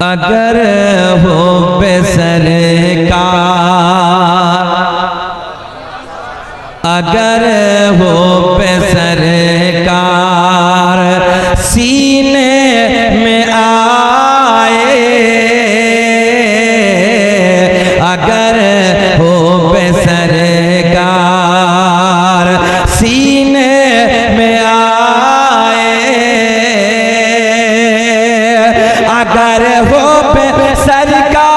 अगर हो बेसरकार, अगर हो बेसरकार सीने में आए, अगर हो बेसरकार सीने में आए, अगर हो बेसरकार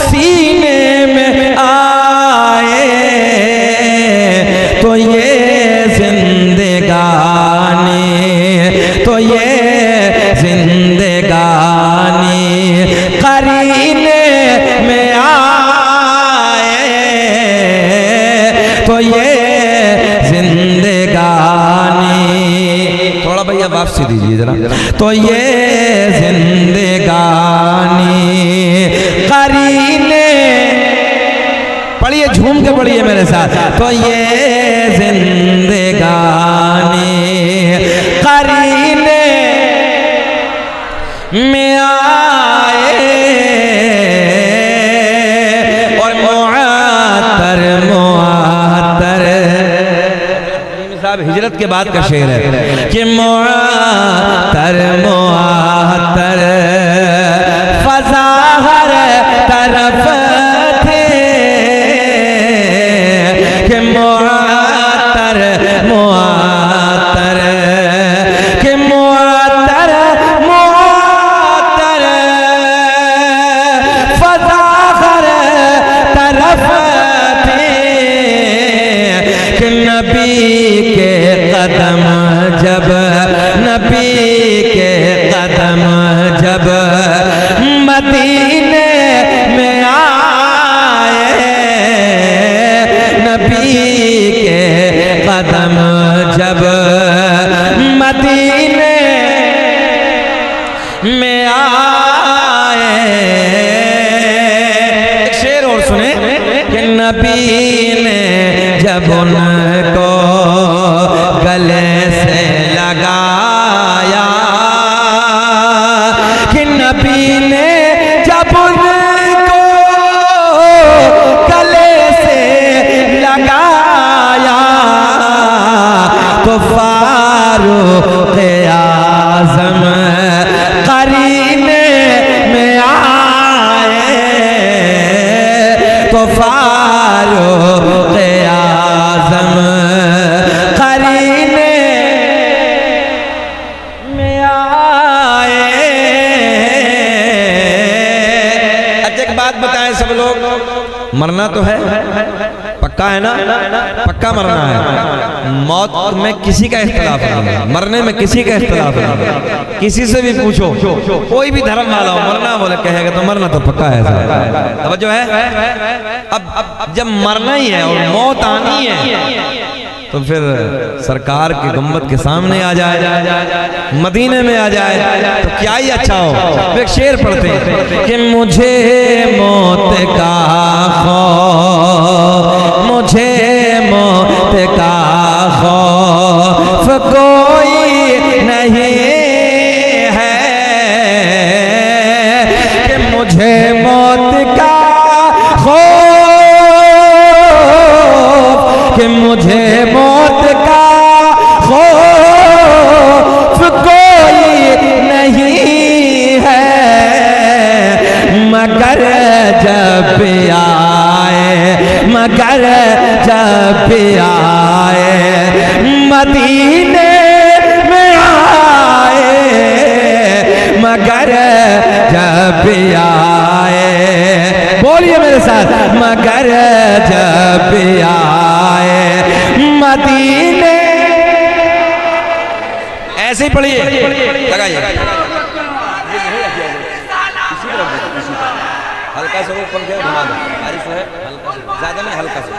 सीने में आए, तो ये जिंदगानी, तो ये जिंदगानी करीने में आए, तो ये जिंदगानी, थोड़ा भैया वापसी दीजिए जरा, तो ये जिंदगानी करीने, पढ़िए झूम के पढ़िए मेरे साथ, तो ये जिंदगानी करीने में आए, और मुआत्तर मुआत्तर साहब हिजरत के बाद का शेर है कि मुआत्तर मुआत्तर फज़ा हर तरफ थे, कि मुआत्तर मुआत्तर, कि मुआत्तर मुआत्तर फज़ा हर तरफ थे, कि नबी के कदम जब, नबी के कदम जब मदीने में आए, नबी के कदम जब मदीने में आए, एक शेर और सुने कि नबी ने जब उनको गले से लगाया, कि नबी ने जब उनको गले से लगाया, तो फारूक आज़म करीने में आए, तो फारूक आज़म करीने में आए। अच्छा एक बात बताएं सब लोग, मरना तो है, पक्का है ना, पक्का मरना है, मौत में किसी का इख्तिलाफ नहीं है, मरने में किसी का इख्तिलाफ नहीं है, किसी से भी पूछो, कोई भी धर्म वाला हो मरना बोले कहेगा तो मरना तो पक्का है। अब जो है अब जब मरना ही है और मौत आनी है, तो फिर सरकार के गुम्बद के सामने आ जाए, मदीने में आ जाए, तो क्या ही अच्छा हो। एक शेर पढ़ते हैं कि मुझे मौत का खौफ, मुझे मौत का खौफ कोई नहीं है, कि मुझे मौत का खौफ, कि मुझे मौत का खौफ कोई नहीं है, मगर जब आए, मगर जब आए मदीने में आए, मगर जब आए, बोलिए मेरे साथ, मगर जब आए मदीने, ऐसे ही पढ़िए, लगाइए हल्का से वो पंखे घुमा दो, बारिश है हल्का से, ज्यादा नहीं, हल्का से,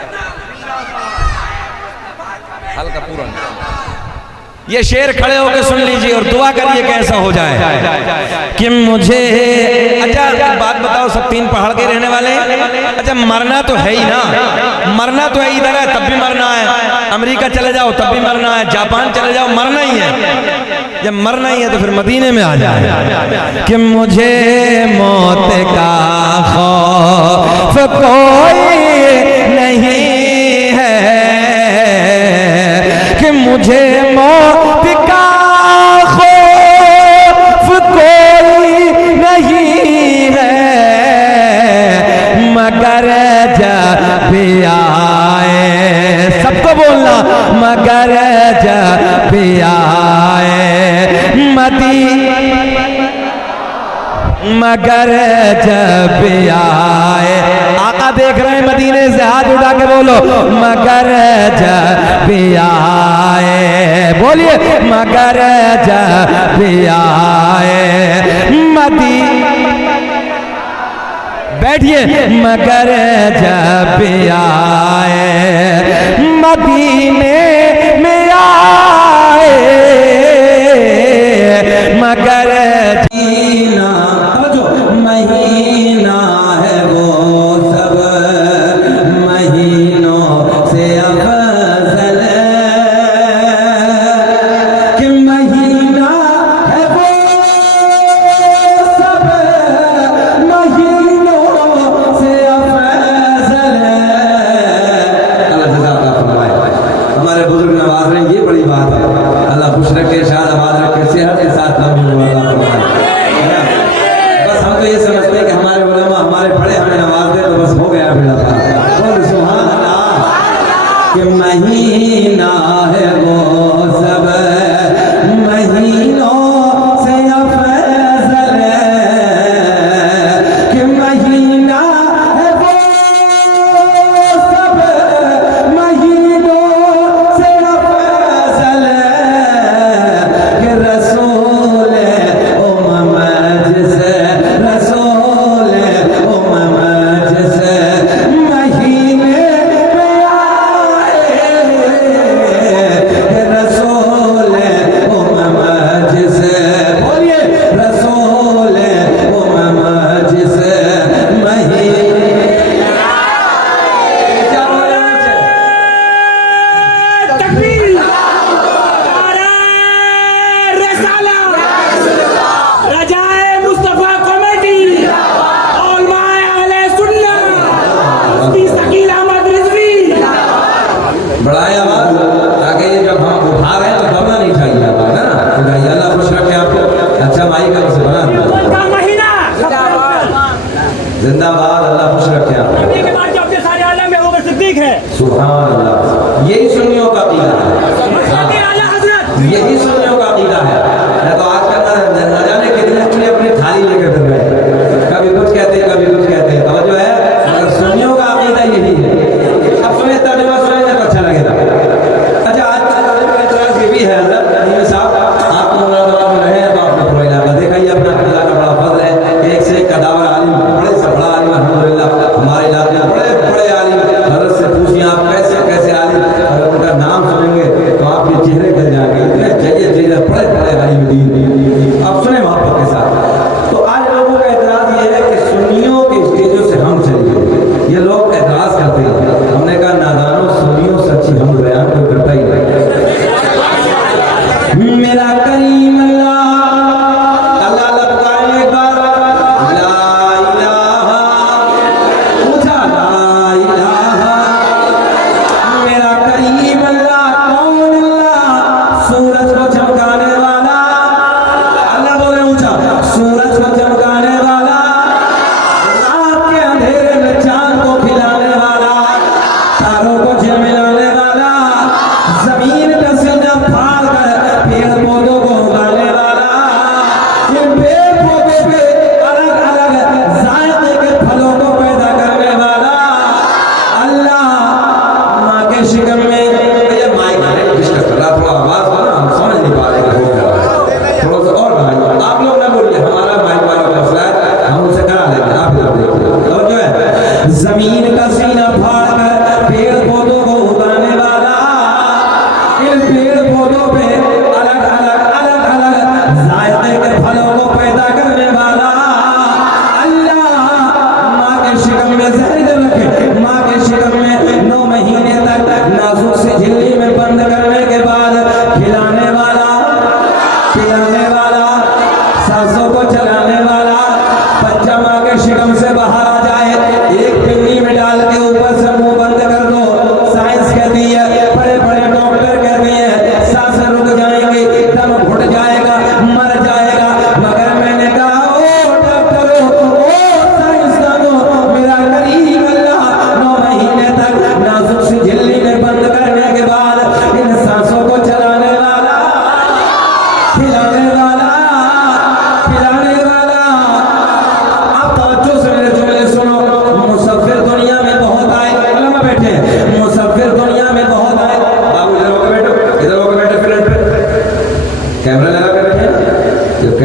हल्का पूरा। ये शेर खड़े होकर सुन लीजिए और दुआ करिए कैसा हो जाए कि मुझे। अच्छा बात बताओ, सब तीन पहाड़ के रहने वाले, अच्छा मरना तो है ही ना, मरना तो है, इधर है तब भी मरना है, अमेरिका चले जाओ तब भी मरना है, जापान चले जाओ मरना ही है। जब मरना ही है तो फिर मदीने में आ जाए कि मुझे मौत का खौफ कोई नहीं है, कि मुझे मौत का खौफ कोई नहीं है, मगर जब आए, सबको बोलना, मगर जब आए मगर जब आए, आका देख रहे हैं मदीने से, हाथ उठा के बोलो, मगर जब आए, बोलिए मगर जब आए बैठिए, मगर जब आए मदीने में आए, मगर जीना जो महीना है वो सब महीनों से अफजल कि महीना है वो सब महीनों से अफजल। अल्लाह जज़ाक फरमाए। हमारे बुजुर्ग नवाज रहे, ये बड़ी बात है। अल्लाह खुश रखे, शाद आबाद रखे, सेहत के साथ बस हम तो ये समझते हैं कि हमारे उलमा हमारे बड़े हमें नवाज दे तो बस हो गया बेड़ा पार। बोल सुभान अल्लाह कि महीना है वो सब महीनों से अफजल कि महीना है वो सब महीनों से अफजल कि रसूल उम्म जिसे रसूल उम्म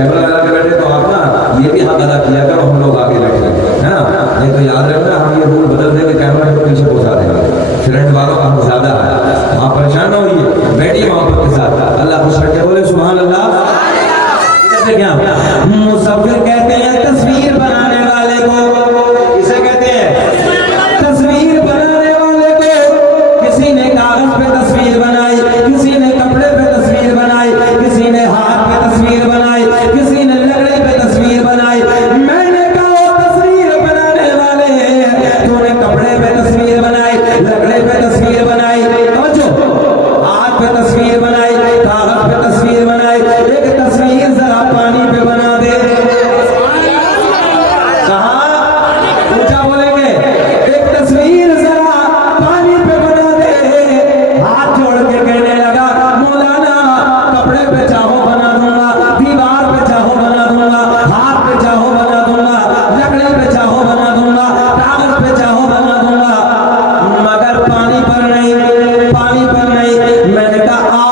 कैमरा लगा के बैठे तो आप ना ये भी हक अदा किया करो, हम लोग आगे बैठे है ना, नहीं तो याद रखना हम ये रूल बदल देंगे, कैमरा को पीछे पहुंचा देंगे, फ्रेंड वालों का हम ज्यादा है, वहाँ परेशान हो होइए, बैठिए मोहब्बत के साथ, अल्लाह खुश रखे, बोले सुभान अल्लाह। क्या मुसव्विर कहते हैं तस्वीर बनाने वाले को, इसे कहते हैं तस्वीर बनाने वाले को। किसी ने कागज पे तस्वीर बनाई, किसी ने कपड़े पे तस्वीर बनाई, किसी ने हाथ पे तस्वीर बनाई, किसी ने लकड़े पे तस्वीर बनाई। मैंने कहा तस्वीर बनाने वाले, तूने कपड़े पे तस्वीर बनाई, लकड़े पे तस्वीर बनाई, हाथ पे तस्वीर बनाई, कागज पे तस्वीर बनाई, एक तस्वीर जरा पानी पे बना दे। कहा ऊंचा बोलेंगे, एक तस्वीर जरा पानी पे बना दे। हाथ जोड़ के कहने लगा मौलाना कपड़े पे चाहो बना दूंगा, दीवार पे चाहो बना दूंगा, हाथ पे चाहो बना दूंगा, लकड़ी पे चाहो बना दूंगा, कागज पे चाहो बना दूंगा, मगर पानी पर नहीं, पानी पर नहीं। मैंने कहा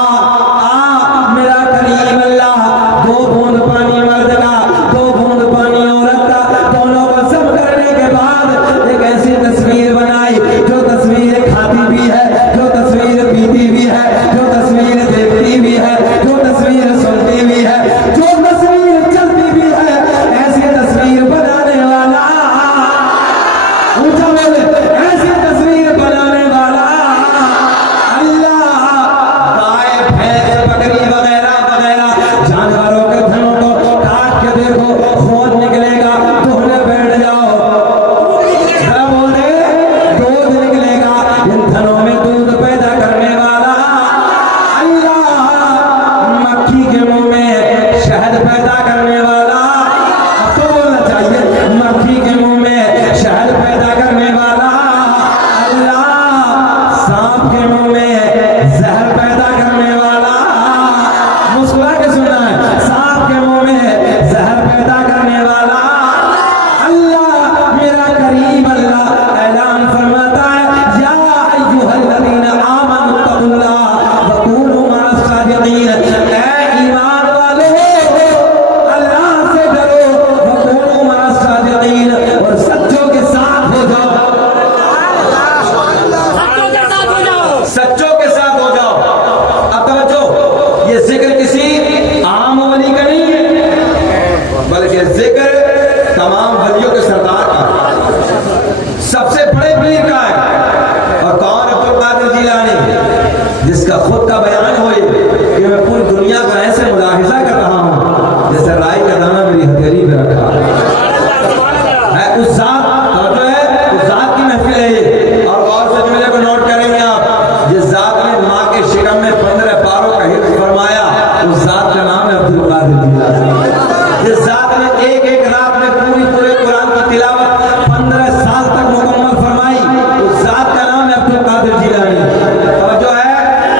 आ मेरा करीम अल्लाह, दो बूंद पानी मर्द का, दो बूंद पानी औरत का, दोनों को सब करने के बाद एक ऐसी तस्वीर बनाई जो तस्वीर खाती भी है, जो तस्वीर पीती भी है, जो तस्वीर देखती भी है, जो तस्वीर सुनती भी है, जो तस्वीर चलती भी है। ऐसी तस्वीर बनाने वाला, ऊंचा बोले, ऐसी तस्वीर बनाने वाला अल्लाह। गाय भैंस बकरी वगैरह वगैरह जानवरों के धनों को काट के देखो, खून निकलेगा, धोने बैठ जाओ, जरा बोले दूध निकलेगा, इन धनों में दूध पैदा करने वाला अल्लाह। मक्खी के मुंह में शहद पैदा करने वाला, अब तो बोलना चाहिए, मक्खी के मुंह में शहद पैदा करने वाला अल्लाह। सांप के मुंह में जहर पैदा करने वाला, मुस्कुरा के सुनना है, सांप के मुंह में जहर पैदा करने वाला अल्लाह। मेरा करीम अल्लाह ऐलान फरमाता है, या अय्युहल्लज़ीना आमनु तक़ुल्लाह व कूनू मअस सादिक़ीन। ऐ ईमान वालों, अल्लाह से डरो, व कूनू मअस सादिक़ीन, और सच्चों के साथ हो जाओ, सच्चों के साथ हो जाओ। अब तवज्जो, ये जिक्र किसी आम वली का नहीं है, बल्कि जिक्र तमाम वलियों के सरदार का, सबसे बड़े पीर का है। और कौन? अब्दुल कादिर जिलानी, जिसका खुद का बयान हो कि मैं पूरी दुनिया का ऐसे मुलाहिजा कर रहा हूँ जैसे राई का दाना मेरी हथेली पे रखा है। उस जात तो है, उस जात की महफिल है ये। और गौर से जुमले को नोट करेंगे आप, जिस जात ने माँ के शिकम में 15 पारों का हिफ्ज़ फरमाया, उस जात का नाम है अब्दुल कादिर जिलानी। जिस जात ने एक एक रात में पूरे कुरान की तिलावत 15 साल तक मुकम्मल फरमाई, उस जात का नाम है अब्दुल कादिर जिलानी। और जो है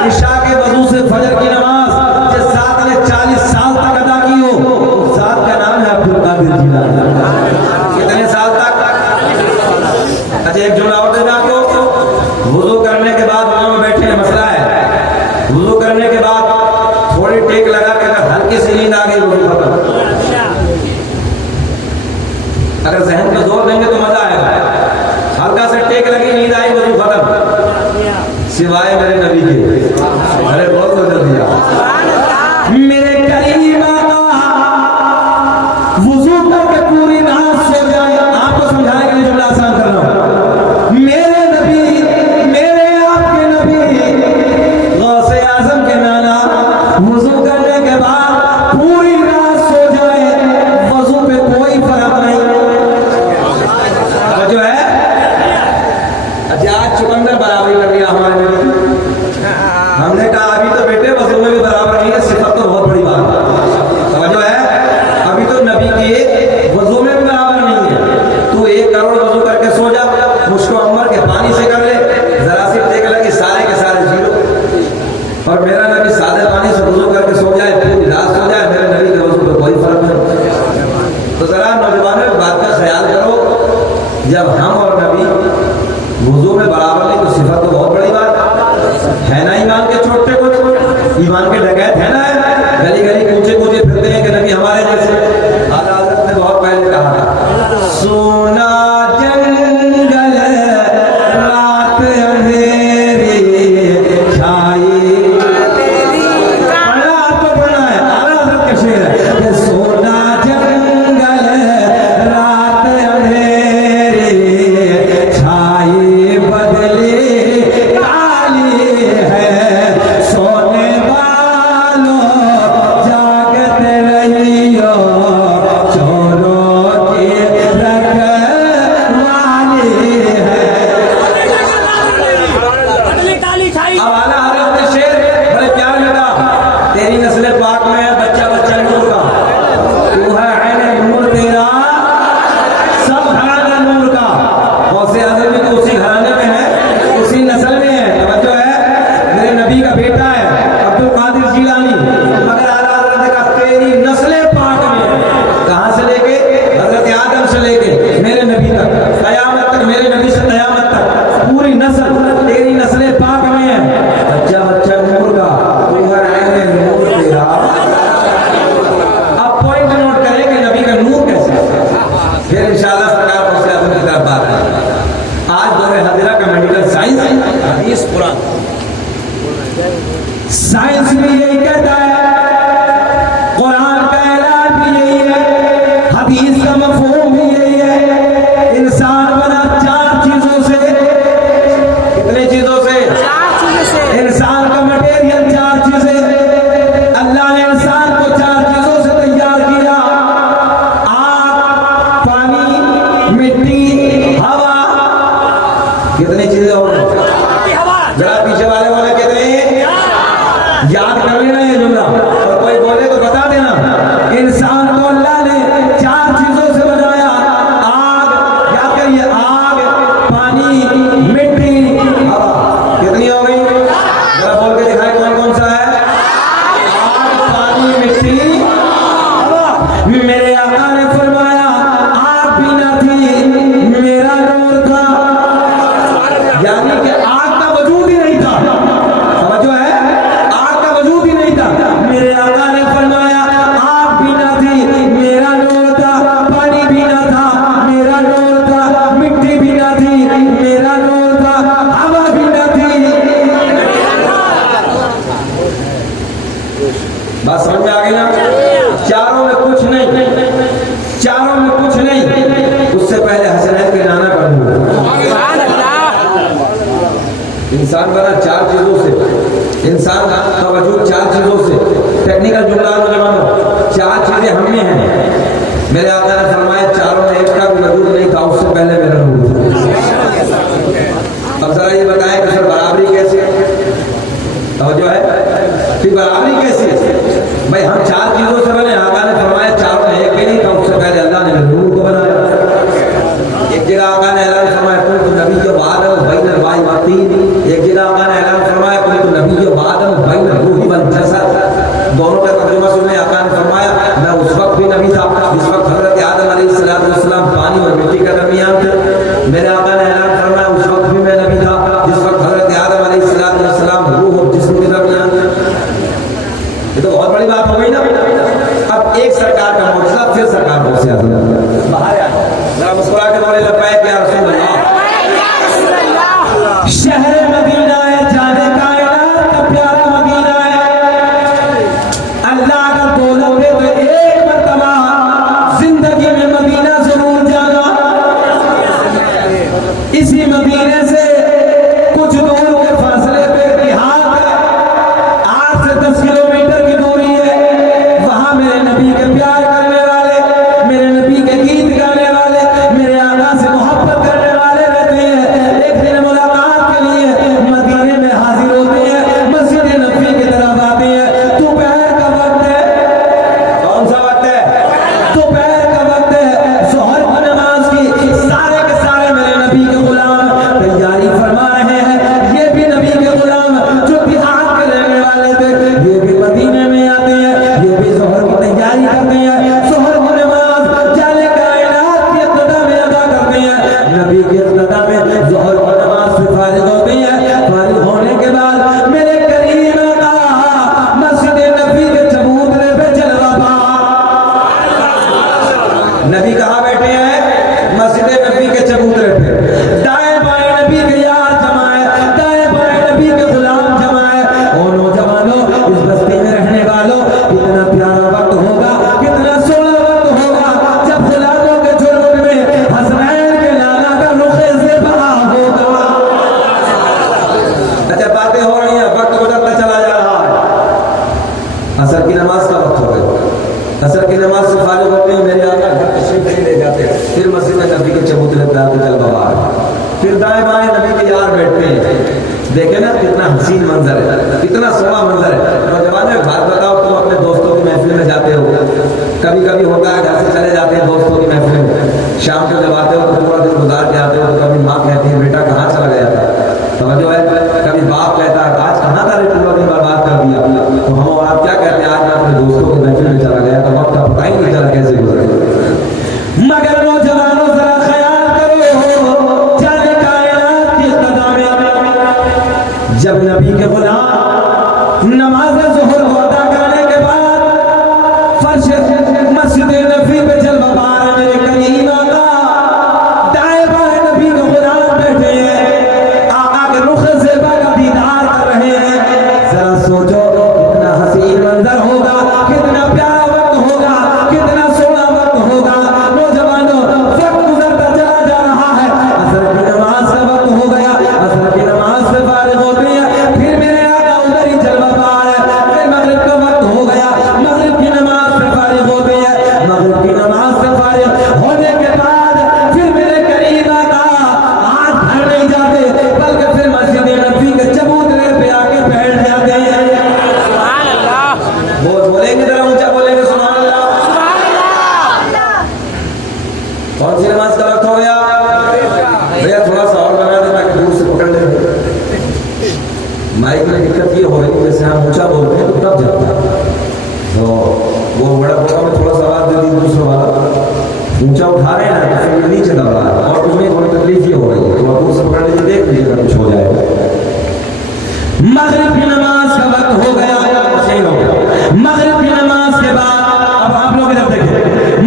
इशा के वजू से फजर की नमाज जिस जात ने 40 साल तक अदा की हो, उस जात का नाम है अब्दुल कादिर जिलानी। कितने साल तक? अच्छा एक जुमला और देना आपको, वुजू करने के बाद वहां में बैठे मसला है, वुजू करने के बाद थोड़ी टेक लगा के अगर हल्की सी नींद आ गई, वुजू खत्म। अगर जहन पे जोर देंगे तो मजा आएगा, हल्का से टेक लगी, नींद आई, वुजू खत्म, सिवाय मेरे नबी के। अरे बहुत वजह दिया मेरे करीम आका, वुजू करके पूरी रात सो जाए। आपको समझाने के लिए जुमला आसान कर रहा हूं। मेरे नबी, मेरे आपके नबी गौसे आजम के नाना, वुजू करने के बाद पूरी रात सो जाए, वुजू पे कोई फर्क नहीं। जो है आज चुकंदर बराबरी लग गया हमारे नबी। हमने कहा अभी तो बेटे वजू में भी बराबर नहीं है, सिफत तो बहुत बड़ी बात है। समझो है, अभी तो नबी के वजू में कितनी चीजें हो गई? जरा पीछे वाले बोले कितनी? याद कर लेना ये जुमला, और कोई बोले तो बता देना। इंसान को अल्लाह ने 4 चीजों से बनाया। आग, याद करिए, आग, पानी, मिट्टी, हवा। कितनी हो गई? जरा बोल के दिखाए कौन कौन सा है? आग, पानी, मिट्टी, हवा। मेरे आका ने फरमाया आग भी ना थी, मेरा नूर था, यानी कि आग का वजूद ही नहीं था। समझो है, आग का वजूद ही नहीं था। मेरे आका ने फरमाया आग भी ना थी, मेरा नूर था, पानी भी ना था, मेरा नूर था, मिट्टी भी ना थी, मेरा नूर था, हवा भी ना थी। बात समझ में आ गई ना? चारों में कुछ नहीं, चारों में कुछ नहीं। उससे पहले हसनैन के नाना कर दूंगा। इंसान बना 4 चीजों से, इंसान का वजूद 4 चीजों से। टेक्निकल जुमला नौजवानों, 4 चीजें हम में हैं। मेरे आका ने फरमाया चारों में एक का भी वजूद नहीं था, उससे पहले मेरा नूर था। अब जरा ये बताएं कि सर बराबरी कैसे है? तो जो है फिर बराबरी कैसे है भाई? हम 4 चीजों से बने, आका ने फरमाया चारों में एक भी नहीं था, उससे पहले अल्लाह ने नूर को बनाया। एक जगह आका ने ऐलान फरमाया कुल तो नबी जो बादल बैन वाई वाती, एक जगह आका ने ऐलान फरमाया कुल तो नबी जो बादल बैन रूह वल जसद। दोनों का तर्जुमा सुनने आका ने फरमाया मैं उस वक्त भी नबी था जिस वक्त हजरत आदम अलैहिस्सलाम पानी और मिट्टी के दरमियान थे। मेरे आका ने ऐलान फरमाया उस वक्त भी मैं नबी था जिस वक्त हजरत आदम अलैहिस्सलाम रूह और जिस्म के दरमियान थे। ये तो बहुत बड़ी बात हो गई ना। अब एक सरकार का मौजूदा, फिर सरकार बहुत से आदमी बाहर आ जरा मुस्कुरा के बोले लब्बैक या रसूल अल्लाह। शहर मदीना है, जाने कायनात का प्यारा मदीना है। अल्लाह का दौलत दे तो एक मर्तबा जिंदगी में मदीना जरूर जाना। इसी मदीने से कुछ दूर के फासले पे बिहार है, 8 से 10 किलोमीटर की दूरी है। वहां मेरे नबी के प्यार करने वाले, मेरे नबी के गीत गाने वाले, मेरे आका से मोहब्बत करने वाले रहते हैं। एक दिन मुलाकात के लिए मदीने में हाजिर होते हैं, मस्जिद नबी की तरफ आते हैं। दोपहर का वक्त है। कौन सा वक्त है? दोपहर का वक्त है, ज़ोहर की नमाज की। सारे के सारे मेरे नबी के गुलाम तैयारी फरमा रहे हैं। ये भी नबी के गुलाम जो बिहार के रहने वाले थे, ये भी मदीने में आते हैं, ये भी ज़ोहर की तैयारी करते हैं। ज़ोहर की नमाज जाने कायनात की इब्तिदा में अदा करते हैं। नबी की इब्तिदा में ज़ोहर की नमाज से फारिग होते हैं। फारिग होने के बाद मेरे करीम आका मस्जिद नबी के चबूतरे पे जलवा पार। नबी कहाँ बैठे हैं? मस्जिद नबी के चबूतरे पे। दाएं बाएं नबी के यार जमा है, दाएं बाएं नबी के गुलाम जमा है। ओ नौजवानों, इस बस्ती में रहने वालों, कितना प्यारा वक्त होगा, कितना सोना वक्त होगा जब गुलामों के जुर्म में हसनैन के नाना का रुखे से बहा होगा। अच्छा बातें हो रही हैं, वक्त गुजरता चला जा रहा है। असर की नमाज का वक्त हो गया। असर की नमाज से फारिग होते हैं, मेरे आका घर तशरीफ नहीं ले जाते। फिर मस्जिद में नबी के चबूतरे पे आते चल बाबा। फिर दाएं बाएं नबी के यार बैठते हैं। देखे ना कितना हसीन मंजर है, कितना सोना मंजर है। नौजवानों एक बात बताओ, तुम अपने दोस्तों की महफिल में जाते हो, कभी कभी होता है घर से चले जाते हैं दोस्तों की महफिल में, शाम को जब आते हो तो पूरा दिन गुजार के आते हो, तो कभी माँ कहती है बेटा कहाँ चला गया था, समझो है, कभी बाप कहता है आज कहाँ था रे, पूरा दिन बर्बाद कर दिया। तो हम और आप क्या कहते हैं, आज मैं अपने दोस्तों की महफिल में चला गया था, वक्त का पता ही नहीं चला कैसे गुजर गया। मगर नौजवानों जरा ख्याल करो, जाने कायनात की इब्तिदा में जब नबी के गुलाम नमाज ज़ोहर को अदा करने के बाद फर्श मस्जिद नबी पे जलवा पार मेरे करीम आका दाएं बाएं नबी के गुलाम बैठे हैं, आका के रुख से का दीदार कर रहे हैं। जरा सोचो कितना हसीन मंजर होगा, कितना प्यारा वक्त होगा, कितना सोना वक्त नमाज का वक्त हो गया भैया, थोड़ा सा और बना देना कि दूर से पकड़ ले। माइक में दिक्कत ये हो रही है, जैसे हम ऊंचा बोलते हैं तो दब जाता है, तो वो बड़ा बड़ा में थोड़ा सा आवाज दे दी, दूसरा वाला ऊंचा उठा रहे हैं ना तो फिर नीचे दब रहा है, और उसमें थोड़ी तकलीफ ये हो रही है, तो दूर से पकड़ लीजिए, देख लीजिएगा कुछ हो जाएगा। मगरिब की नमाज का वक्त हो गया, सही हो गया। मगरिब की नमाज के बाद अब आप लोग इधर देखें,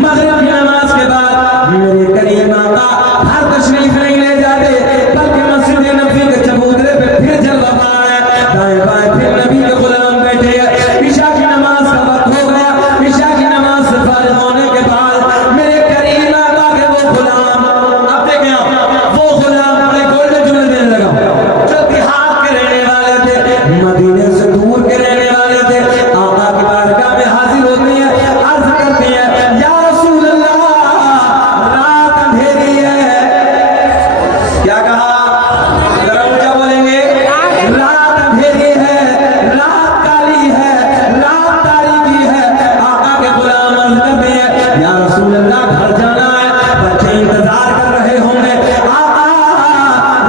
मगरिब की नमाज के बाद मेरे करीम आका हर तशरीफ नहीं ले जाते, बल्कि मस्जिद नबी के चबूतरे पे फिर जलवा पा रहे हैं, दाएं बाएं फिर नबी के गुलाम बैठे हैं। ईशा की नमाज का वक्त हो गया, ईशा की नमाज से फारिग होने के बाद मेरे करीम आका के वो गुलाम, अब देखें आप, वो गुलाम बड़े गोल्डन जुमले देने लगा, जो बिहार के रहने वाले थे, मदीने से दूर के रहने वाले थे, आका की बारगाह में हाजिर होते हैं, अर्ज करते हैं या रसूल अल्लाह, रात अंधेरी है। क्या कहा? जरा ऊंचा बोलेंगे, रात अंधेरी है, रात काली है, रात तारीकी है। आका के गुलाम अर्ज करते हैं या रसूल अल्लाह, घर जाना है, बच्चे इंतजार कर रहे होंगे। आका,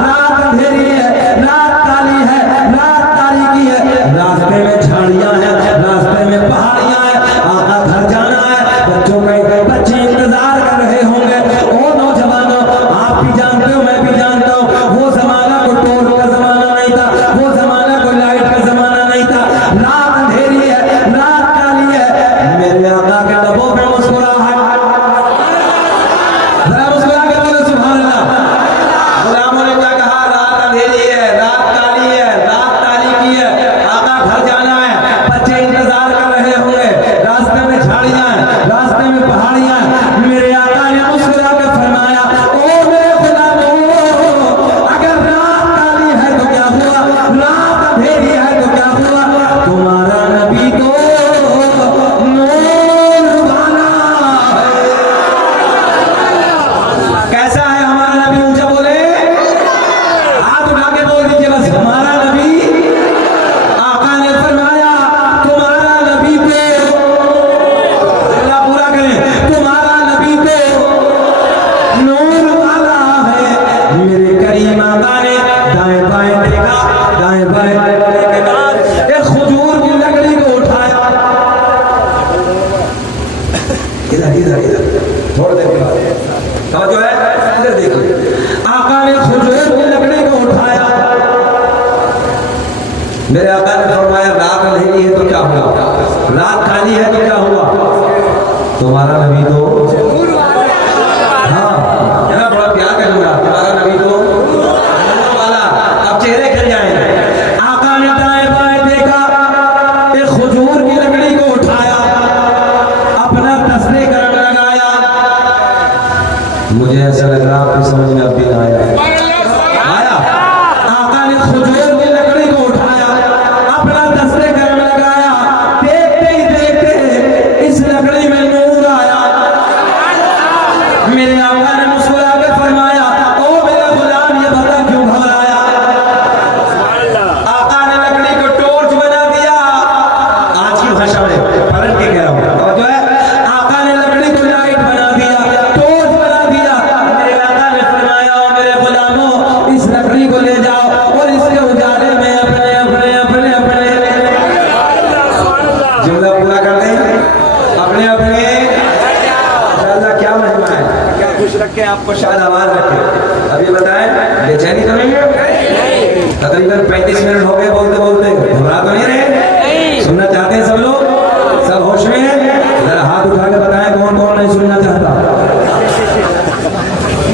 रात अंधेरी है, रात काली है, रात तारीकी है, रास्ते में झाड़ियां हैं, रास्ते में पहाड़ियां हैं, आका घर जाना है, बच्चों के बच्चे इंतजार कर रहे होंगे। ओ नौजवानों, आप भी जानते हो, मैं भी जानता हूँ, वो जमाना कोई टोल का जमाना नहीं था, वो जमाना कोई लाइट का जमाना नहीं था। रात अंधेरी है, रात काली है, मेरे आका के लबों पे मुस्कुराहट, जरा मुस्कुरा के बोलो सुभान अल्लाह। गुलामों ने क्या कहा? रात अंधेरी है, रात काली है, रात तारीकी है, आका घर जाना है, बच्चे इंतजार कर रहे होंगे, रास्ते में झाड़ियां हैं, रास्ते में पहाड़ियां हैं। मेरे आका ने मुस्कुरा के फरमाया, ओ मेरे गुलामों, अगर रात काली है तो क्या हुआ, रात अंधेरी है तो क्या हुआ, तुम्हारा नबी तो नूर वाला है। कैसा है हमारा नबी? ऊंचा बोले, हाथ उठा के बोल दीजिए बस, हमारा नबी। आका ने फरमाया तुम्हारा नबी तो, अल्लाह पूरा करें, तुम्हारा नबी तो नूर वाला है। मेरे करीम आका ने दाएं बाएं देखा, दाएं बाएं देखने के बाद एक खजूर की लकड़ी को उठाया, इधर इधर इधर थोड़ी देर के बाद जो है इधर देखिए, आका ने खजूर की लकड़ी को उठाया। मेरे आका ने फरमाया रात अंधेरी है तो क्या हुआ, रात काली है तो क्या हुआ, तुम्हारा नबी तो, हाँ यहाँ बड़ा प्यार करूंगा, तुम्हारा नबी तो नूर वाला। अब चेहरे खिल जाएंगे। आका ने दाएं बाएं देखा, एक खजूर की लकड़ी को उठाया, अपना तस्बीह करने लगाया। मुझे ऐसा लग रहा आपकी समझ में अब भी ना आया। आका ने खजूर की लकड़ी को उठाया, अपना तस्बीह करने लगाया। देखते ही देखते इस लकड़ी में नूर आया। मेरे आका ने मुस्कुरा के फरमाया, ओ मेरा गुलाम, ये बता क्यों घबराया। आका ने लकड़ी को टॉर्च बना दिया, आज की भाषा में पलट के कह रहा हूँ, और जो है आका ने लकड़ी को लाइट बना दिया, टॉर्च बना दिया। मेरे आका ने फरमाया, ओ मेरे गुलामों, इस लकड़ी को ले जाओ और इसके उजाले में अपने अपने अपने अपने जुमला पूरा कर दें, अपने अपने। अल्लाह क्या महिमा है, क्या खुश रखे आपको, शायद आवाज रखे। अभी बताएं, बेचैनी तो नहीं है? तकरीबन 35 मिनट हो गए बोलते बोलते, घबरा तो नहीं रहे? सुनना चाहते हैं सब लोग? सब होश में हैं? जरा हाथ उठा के बताएं कौन कौन नहीं सुनना चाहता।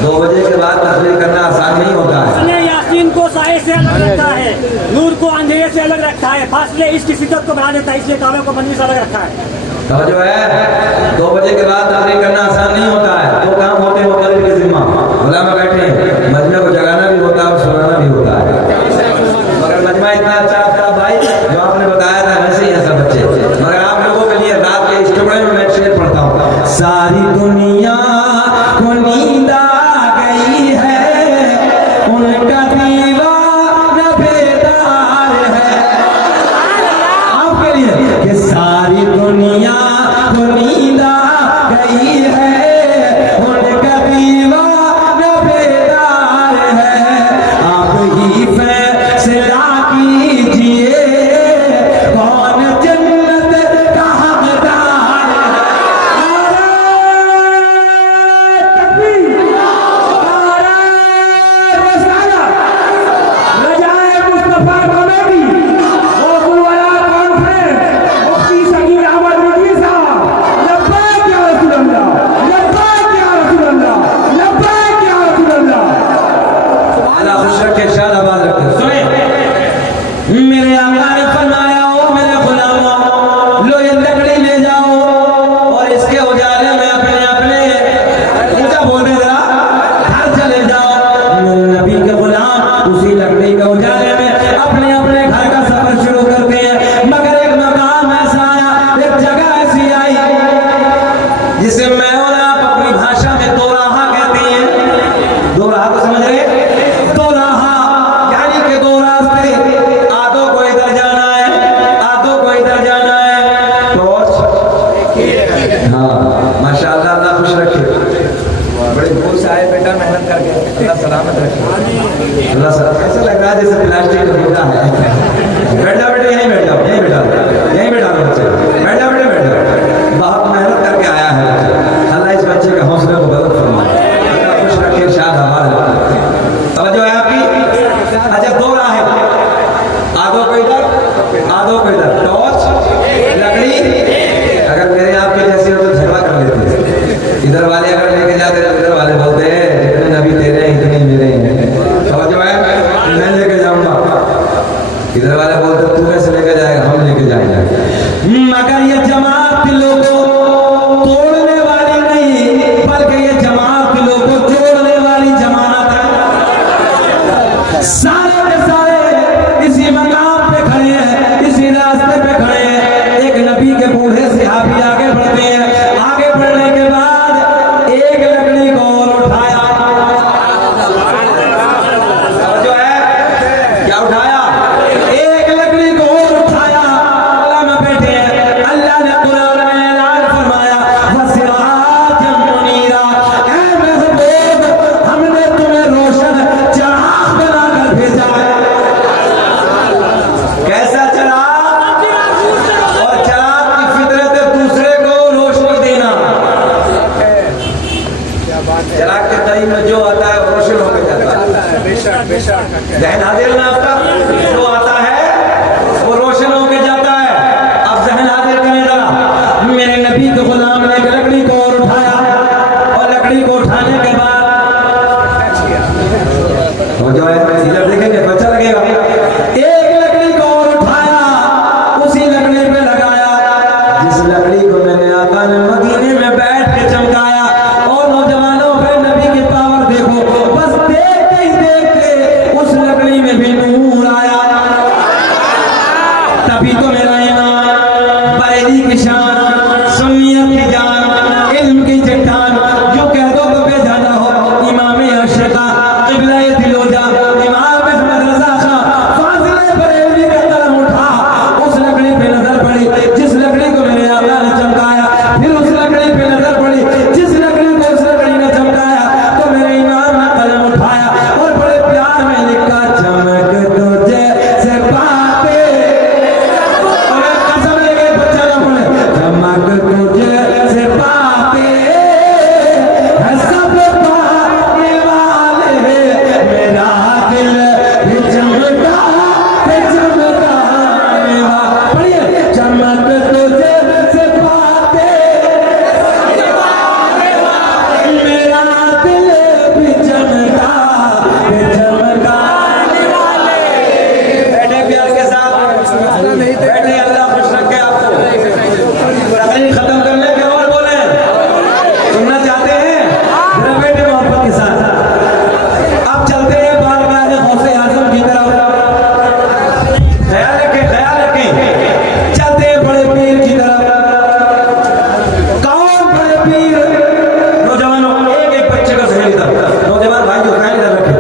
2 बजे के बाद तस्वीर करना आसान नहीं होता है। फासले यासीन को साए से अलग रखा है, नूर को अंधेरे से अलग रखा है, फासले इसकी शिद्दत को बढ़ा देता है, इसलिए काबे को बंदी से अलग रखा है। तो जो है 2 बजे के बाद तस्वीर करना आसान नहीं होता है। 2 काम होते हैं मुक़र्रिर के जिम्मा, खुला में बैठे हैं, मजमे को जगाना भी होता है और सुनाना भी होता है। मगर मजमा इतना अच्छा था भाई, जो आपने बताया था वैसे ही है सब बच्चे। मगर आप लोगों के लिए रात के इस टुकड़े में मैं शेर पढ़ता हूँ। सारी दुनिया को नींद आ गई है, उनका दीवाना बेदार है। आपके लिए कि सारी दुनिया को नींद आ गई है, उनका दीवाना खुश रखे, बड़े दूर से आए बेटा मेहनत करके, अल्लाह सलामत रखे। अल्लाह सलामत। ऐसा लग रहा है जैसे प्लास्टिक का टुकड़ा है। बैठा बेटे यहीं बैठा, यहीं बैठा, यहीं बैठा बच्चे, बैठा बेटे बैठा। बहुत मेहनत करके आया है बच्चे। अल्लाह इस बच्चे के हौसले को बुलंद फरमाए, अल्लाह खुश रखे, शादाबाद रखे। तवज्जो है आपकी। अच्छा, दो राह है, आधो को इधर, आधो को इधर, टॉर्च लकड़ी। अगर मेरे आपके जैसे हो तो झगड़ा कर लेते हैं। इधर वाले अगर लेके जाते हैं, इधर वाले बोलते हैं जितने नबी तेरे हैं इतने मेरे हैं। समझ में? मैं लेके जाऊंगा। इधर वाले बोलते तू कैसे लेके जाएगा, हम लेके जाएंगे। मगर ये जमात दिलों को तोड़ने वाली नहीं, बल्कि ये जमात दिलों को जोड़ने वाली जमात है। सारे के सारे इसी मकाम पे खड़े हैं, इसी रास्ते पे खड़े हैं। एक नबी के बूढ़े सहाबी आगे बढ़ते हैं, आगे बढ़ने के बाद एक लकड़ी को और उठाया। जो है क्या उठाया? एक लकड़ी को और उठाया। अल्लाह में बैठे हैं। अल्लाह ने कुरान में ऐलान फरमाया, वसिराजम मुनीरा, ऐ महबूब हमने तुम्हें रोशन चिराग बनाकर भेजा है। कैसा चिराग? और चिराग की फितरत है दूसरे को रोशनी देना। चिराग के करीब में जो आता है वो रोशन होकर जाता है। जहन हाजिर ना आपका, जो आता है वो रोशन होकर जाता है। अब जहन हाजिर करें जरा। मेरे नबी के गुलाम ने एक लकड़ी को और उठाया, और लकड़ी को उठाने के बाद वो जो है इधर देखेंगे बच्चा लगेगा। एक लकड़ी को और उठाया, उसी लकड़ी पे लगाया जिस लकड़ी को मैंने आका ने मदीने में बैठ के चमकाया। और नौजवानों पे नबी की पावर देखो, बस देखते ही देखते उस लकड़ी में भी नूर आया। तभी तो मेरा ईमान, बरेली की शान, सुन्नियत की जान, इल्म की चट्टान, जो कह दो तो बेजाना हो। इमाम अशका क़िबला दिलोजा, इमाम अहमद रज़ा खां फाज़िले बरेलवी का कलम उठा, उस लकड़ी पे नजर पड़ी जिस लकड़ी को मेरे आका ने चमकाया। फिर उस लकड़ी पे नजर पड़ी जिस लकड़ी को उस लकड़ी ने चमकाया। तो मेरे इमाम ने कलम उठाया और बड़े प्यार में लिखा, चमक तुझे से बातें। और कसम लेके बच्चा ना बोले, चमक तुझे से बातें है सब पाने वाले, मेरा दिल भी चमका चमकाने वाला। पढ़िए, चमक तुझे से बातें, मेरा दिल भी चमका चमकाने वाले। बैठे प्यार के साथ, बैठे, अल्लाह खुश रखे आपको। तकरीर खत्म कर ले, क्या और बोले? सुनना चाहते हैं? जरा बैठे मोहब्बत के साथ। अब चलते हैं बारगाह गौसे आज़म की तरफ। ख्याल रखें, ख्याल रखें। चलते हैं बड़े पीर की तरफ। कौन बड़े पीर? नौजवानों, एक एक बच्चे को सही इधर, नौजवान भाई जो ख्याल इधर रखें।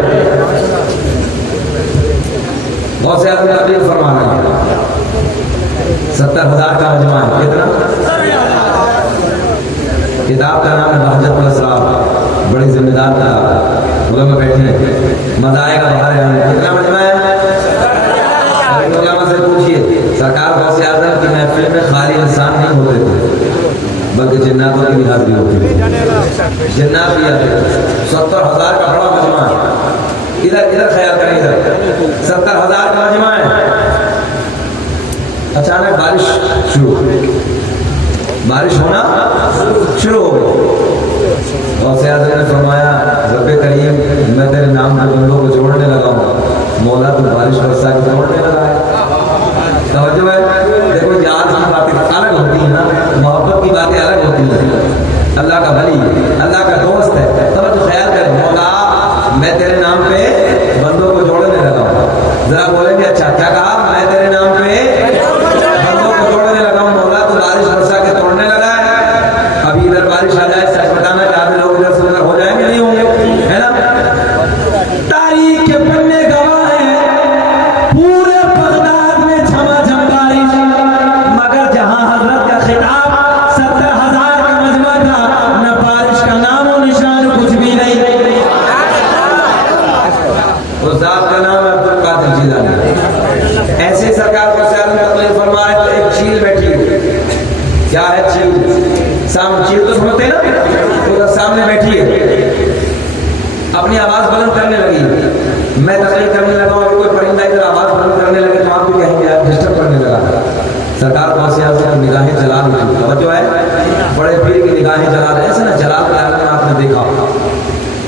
गौसे आज़म तकरीर फरमा रहे हैं। 70,000 का मजमा है। कितना? किताब का नाम है बहजतुल असरार, बड़ी जिम्मेदार किताब है। उलमा बैठे हैं, मजा आएगा बाहर आने। कितना मजमा है? उलमा से पूछिए, सरकार गौसे आज़म की महफिल में खाली इंसान नहीं होते थे, बल्कि जिन्नातों की भी हाजिरी होती थी। जिन्नात भी आते थे। 70,000 का बड़ा मजमा है। इधर इधर ख्याल करें, इधर 70,000 का मजमा है। अचानक बारिश शुरू, बारिश होना शुरू हो गई। गौसे आज़म ने फरमाया, रब्बे करीम मैं तेरे नाम के बंदों को जोड़ने लगा हूँ। मौला तो बारिश बरसा के जोड़ने लगा है। तवज्जो है? देखो यार की बातें अलग होती है ना, मोहब्बत की बातें अलग होती हैं। अल्लाह का वली, अल्लाह का दोस्त है। तवज्जो, ख्याल कर, मौला मैं तेरे नाम पे बंदों को जोड़ने लगा हूँ। जरा बोलेंगे, अच्छा क्या कहा? मैं तेरे नाम पे बंदों को जोड़ने लगा हूँ। मौला तो बारिश बरसा के तोड़ने लगा है। अभी इधर बारिश आ जाए, सच बताना, चाहते लोग इधर से उधर हो जाएंगे, नहीं होंगे, है ना? तारीख के पन्ने गवाह हैं, पूरे बगदाद में झमाझम बारिश। मगर जहां हजरत का खिताब 70,000 का मजमा था, न बारिश उधर सामने बैठी है, अपनी आवाज बुलंद करने लगी। मैं तकलीफ करने लगा, अगर कोई परिंदा इधर आवाज बुलंद करने लगे तो आप भी कहेंगे यार डिस्टर्ब करने लगा। सरकार कौन से निगाहें जला रही, तवज्जो है, बड़े पीर की निगाहें जला रहे हैं ना, जला कर आपने देखा।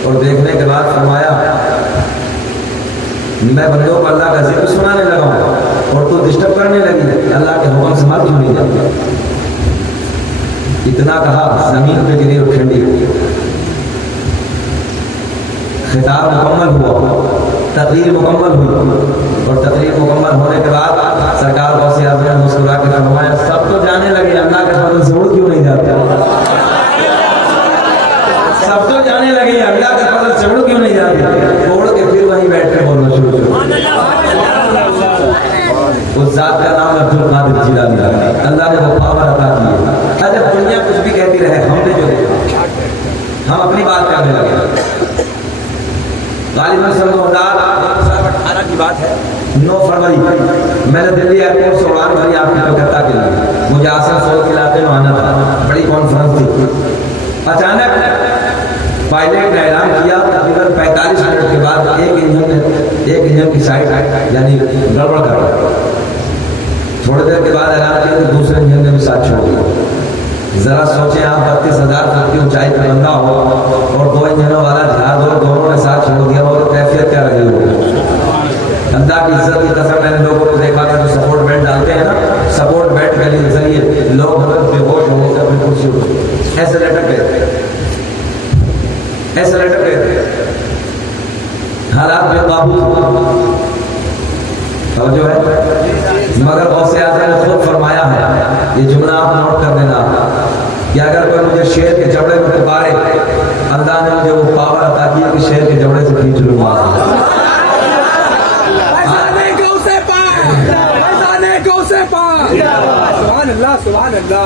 और देखने के बाद फरमाया मैं बंदों को अल्लाह का जिक्र सुनाने लगा हूं और तू डिस्टर्ब करने लगी, अल्लाह के हुक्म से मत क्यों नहीं जाती। इतना कहा, जमीन पे गिरी और ठंडी हो गई। खिताब मुकम्मल हुआ, तकरीर मुकम्मल हुई और तकरीर मुकम्मल होने के बाद सरकार गौसे आज़म ने मुस्कुरा के फरमाया सब तो जाने लगे, अल्लाह के फजल से उड़ क्यों नहीं जाते। सब तो जाने लगे, अल्लाह के फजल से उड़ क्यों नहीं जाते। उड़ के फिर वहीं बैठ के बोलना शुरू किया। उस जात का नाम अब्दुल कादिर जिलानी, अल्लाह ने वो पावर अता की। अगर दुनिया कुछ भी कहती रहे, हमने जो देखा हम अपनी बात करने लगे। गालिबन 2018 की बात है, 9 फरवरी मैंने दिल्ली एयरपोर्ट से उड़ान भरी आपकी कलकत्ता के लिए। मुझे आसनसोल के इलाके में आना था, बड़ी कॉन्फ्रेंस थी। अचानक पायलट ने ऐलान किया तकरीबन 45 मिनट के बाद एक इंजन की साइड यानी गड़बड़ कर रहा। थोड़ी देर के बाद ऐलान किया कि दूसरे इंजन ने भी साथ छोड़ दिया। जरा सोचें आप 32,000 फुट की ऊंचाई पर बंदा हो और 2 इंजनों वाला जहाज और दोनों ने साथ छोड़ दिया हो तो कैफियत क्या रही होगी। अल्लाह की इज्जत की कसम, मैंने लोगों को देखा कि जो सपोर्ट बेल्ट डालते हैं ना, सपोर्ट बेल्ट के जरिए लोग बेहोश हो गए, अपनी कुर्सी हो ऐसे लटक गए, ऐसे लटक गए, हालात बेकाबू जो है। मगर गौसे आज़म ने खुद फरमाया है, ये जुमला आप नोट कर देना कि अगर कोई मुझे शेर के जबड़े में पुकारे, अल्लाह ने मुझे वो पावर अता की कि शेर के जबड़े से खींच लूंगा।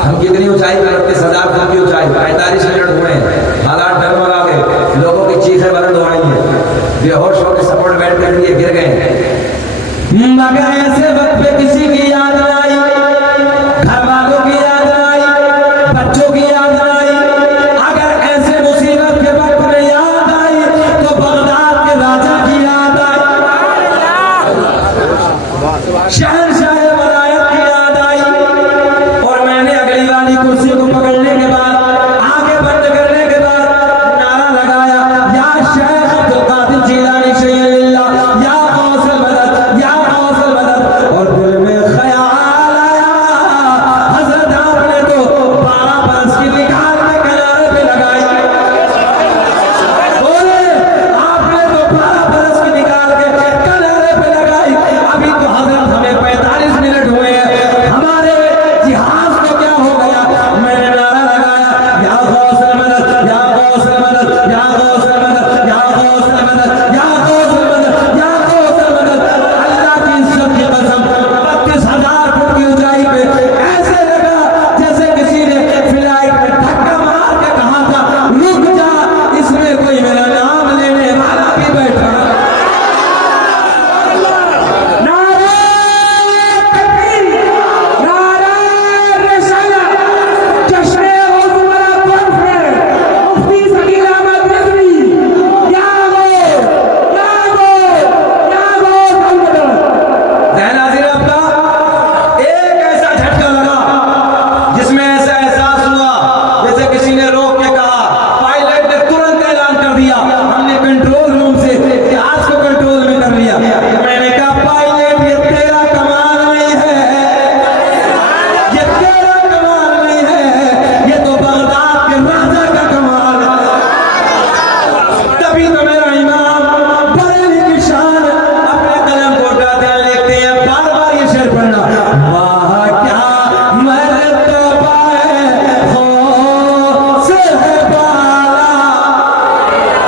हम कितनी ऊंचाई पर, 32,000 फुट की ऊंचाई, 45 मिनट हुए, हालात डगमगा गए, लोगों की चीखें बुलंद हो रही हैं, बेहोश होकर सपोर्ट बेल्ट के लिए गिर गए। मगर ऐसे वक्त पे किसी की याद आई, घर वालों की याद आई, बच्चों की याद आई। अगर ऐसे मुसीबत के वक्त में याद आई तो बगदाद के राजा की याद आई, शहंशाह वलायत की याद आई। और मैंने अगली वाली कुर्सी को पकड़ने के बाद, आगे बंद करने के बाद नारा लगाया, या शेख अब्दुल कादिर जिलानी शैय्यिल्लाह, या गौसल मदद, या गौसल मदद। और दिल में ख्याल आया, हजरत आपने तो 12 बरस की निकाल में किनारे पे लगाई। बोले आपने तो 12 बरस की निकाल के किनारे पे लगाई। अभी तो हजरत हमें 45 मिनट हुए हैं, हमारे जिहाज को क्या हो गया। मैंने नारा लगाया, या गौसल मदद, या गौसल मदद, या गौसल मदद, या गौसल मदद, या गौसल मदद, या गौसल मदद। अल्लाह की इज्जत की कसम, 32,000 फुट की ऊंचाई पे ऐसे लगा जैसे किसी ने फ्लाइट में धक्का मार के कहा था रुक जा, इसमें कोई मेरा नाम लेने वाला भी बैठा। नारे तकबीर, नारे रिसालत, जश्न उज़्मा कॉन्फ्रेंस, मुफ्ती ज़कीर अहमद रिज़वी, या गो, या गो, या गो सल्लल्लाहु। नाज़रीन आपका एक ऐसा झटका लगा जिसमें ऐसा एहसास हुआ जैसे किसी ने रोक के कहा। पायलट ने तुरंत ऐलान कर दिया, हमने कंट्रोल रूम से जहाज को कंट्रोल में कर लिया। मैंने कहा पायलट ये तेरा कमाल नहीं है, ये तेरा कमाल नहीं है, ये तो बगदाद के राजा का कमाल है। तभी तो मेरा इमाम बरेली की शान अपने कलम को उठाते हैं, लिखते हैं, बार बार ये शेर पढ़ना, वाह क्या मर्तबा है गौस है बाला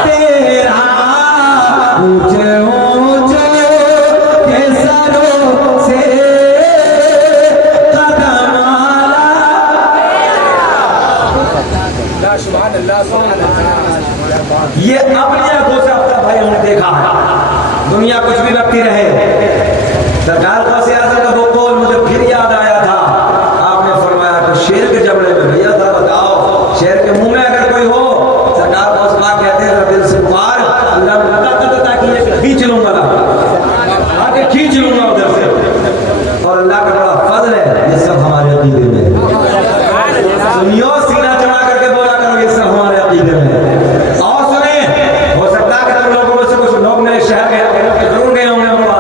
तेरा, ऊंचे ऊंचे के सरों से कदम आला। ये अपनी आंखों से अपना भाई हमने देखा है। दुनिया कुछ भी लगती रहे, सरकार गौसे आज़म का वो कौल मुझे फिर याद आया था। आपने फरमाया कि शेर के जबड़े में भैया था, बताओ शेर के मुंह में अगर मस्जिद में। और सुने, हो सकता है कि तुम लोगों में से कुछ लोग मेरे शहर गए, जरूर गए होंगे बाबा।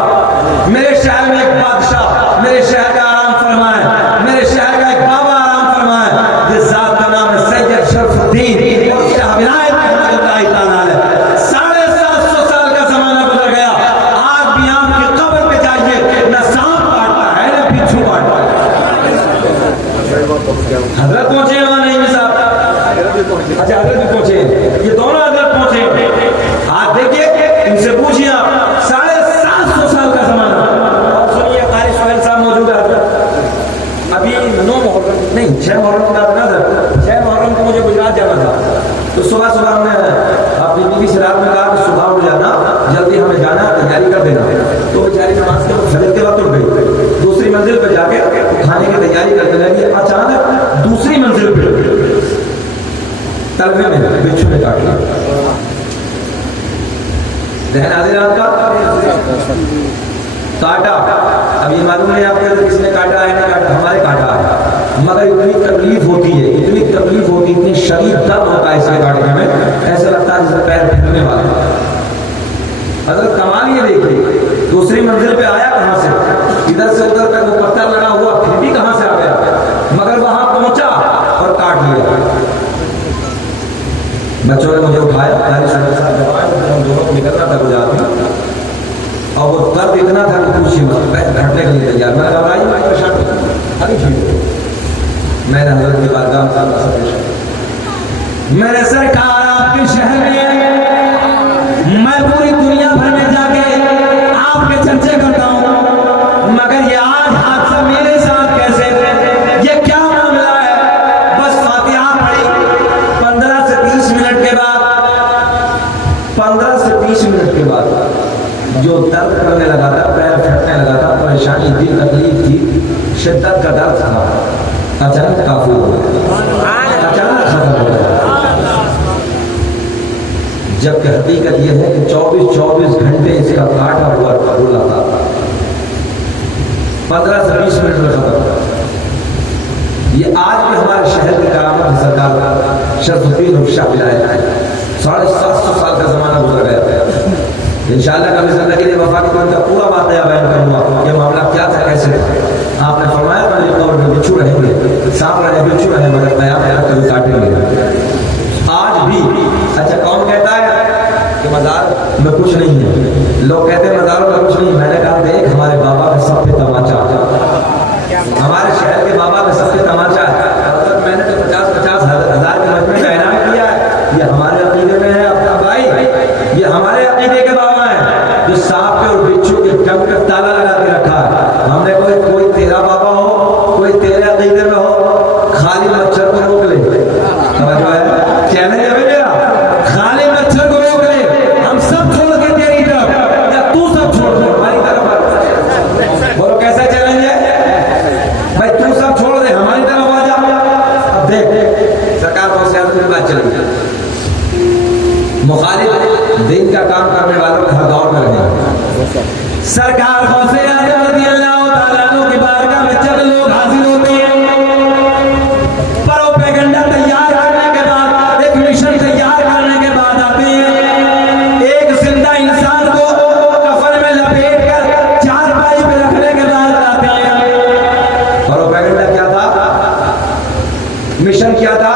मेरे शहर में एक बादशाह मेरे शहर का आराम फरमाए, मेरे शहर का एक बाबा आराम फरमाए, जिस जात का नाम है सैयद शरफुद्दीन और शाह विलायत रहमतुल्लाह ताला अलैह। 750 साल का जमाना गुजर गया, आज भी आपकी कब्र पे जाइए, न सांप काटता है न बिच्छू काटता है। हजरत पहुंचे वहां नहीं साहब, अच्छा हजरत भी पहुंचे, ये दोनों हजरत पहुंचे। आज देखिए, इनसे पूछिए आप, 750 साल का जमाना। और सुनिए, कारी सोहेल साहब मौजूद है हजरत। अभी 9 मुहर्रम नहीं 6 मुहर्रम का था सर, 6 मुहर्रम को मुझे गुजरात जाना था, तो सुबह सुबह हमने अपनी बीवी से रात में कहा कि सुबह उठ जाना, जल्दी हमें जाना, तैयारी कर देना। तो बेचारी नमाज के फजर के वक्त उठ गई, दूसरी मंजिल पर जाके खाने की तैयारी करने लगी। अचानक दूसरी मंजिल पर तलवे में बिच्छू ने काट लिया। ध्यान आधी रात का काटा, अब ये मालूम नहीं आपको किसी ने काटा है नहीं काटा, हमारे काटा है, मगर इतनी तकलीफ होती है, इतनी तकलीफ होती है, इतनी शदीद दर्द होता है इसके काटने में, ऐसा लगता है जैसे पैर फिरने वाला। अगर कमाल ये देखिए, दूसरी मंजिल पे आया कहां से, इधर से उधर तक वो पत्थर लगा हुआ, फिर भी कहां से आ गया, मगर वहां पहुंचा और काट लिया। बच्चों ने मुझे उठाया, हम दोनों को निकलना था गुजरात में, और वो दर्द इतना था कि पूछिए मत, हटने के लिए तैयार। मैंने घबराई, मैं परेशान अभी ठीक। मैंने हजरत की बारगाह मेरे सरकार आपके शहर में मैं पूरी दुनिया भर में जाके आपके चर्चे करता हूँ, मगर ये आज हादसा मेरे साथ कैसे, ये क्या मामला है। बस फातिहा पढ़ी, 15 से 20 मिनट के बाद, 15 से 20 मिनट के बाद जो दर्द करने लगा था, पैर फटने लगा था, परेशानी थी, तकलीफ थी, शिद्दत का दर्द था, अचानक काफी हो गया, अचानक खत्म हो गया। जबकि हकीकत यह है कि 24 घंटे इसका काटा हुआ रोला था, 15 से 20 मिनट में खत्म हुआ। ये आज भी हमारे शहर की करामत सरकार शरफुद्दीन और शाह विलायत, 750 साल का जमाना गुजर गया। इंशाअल्लाह कभी जिंदगी ने वफा की उनका पूरा वाकया बयान करूंगा, ये मामला क्या था, कैसे था। आपने फरमाया मेरी कब्र में बिच्छू रहेंगे, सांप रहे, बिच्छू रहे, मगर कयामत कभी काटेंगे। आज भी, अच्छा कौन कहता है कि मजार में कुछ नहीं है, लोग कहते हैं मजारों में कुछ नहीं। मैंने कहा देख, हमारे बाबा के सब पे तमाचा, हमारे शहर के बाबा के सब पे तमाचा है। मैंने तो 50-50 हज़ार के मजमे का ऐलान किया है, ये हमारे अकीदे में है अपना भाई, ये हमारे अकीदे के बाबा हैं जो सांप के और बिच्छू के टंग पे ताला लगा के रखा है। हमने कोई तेरा बाबा हो, कोई तेरे अकीदे में हो, खाली मच्छर को रोक ले, चैलेंज है मेरा, खाली मच्छर को रोक ले, हम सब छोड़ के तेरी तरफ, या तू सब छोड़ दे हमारी तरफ। बोलो कैसा चैलेंज है भाई, तू सब छोड़ दे हमारी तरफ आ जा। अब देख सरकार बहुत से बात चलेगी, मुखालिफ दिन का काम करने वालों के हर दौर में रहे। सरकार गौसे आज़म रज़ियल्लाहु ताला अन्हु की बारगाह में जब लोग हाजिर होते हैं, प्रोपेगेंडा तैयार करने के बाद, एक मिशन तैयार करने के बाद आते हैं, एक जिंदा इंसान को कफन में लपेट कर चारपाई पे रखने के बाद आते हैं। प्रोपेगेंडा क्या था, मिशन क्या था,